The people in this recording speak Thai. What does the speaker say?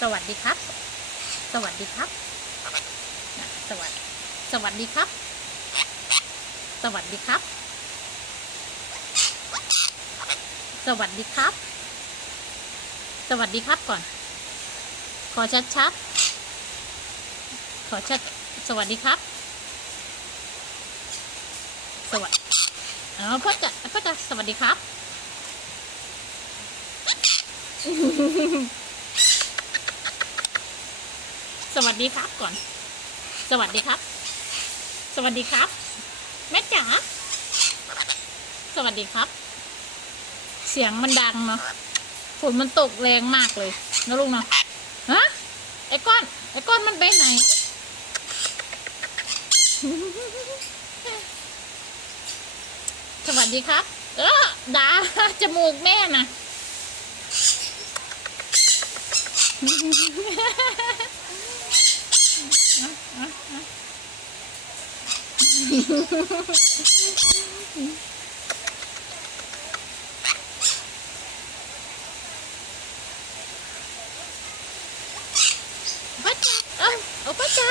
สวัสดีครับ สวัสดีครับ สวัสดีสวัสดีครับ สวัสดีครับ สวัสดีครับ สวัสดีครับก่อน ขอชัดชัดๆขอชัด สวัสดีครับ สวัสดีอ๋อพ่อจะพ่อจะสวัสดีครับ สวัสดีครับก่อน สวัสดีครับ สวัสดีครับ แม่จ๋าสวัสดีครับ เสียงมันดังเนาะฝนมันตกแรงมากเลยนะลูกเนาะฮะไอ้ก้อนไอ้ก้อนมันไปไหน สวัสดีครับ เออดาจมูกแม่น่ะ พ่อจ๋า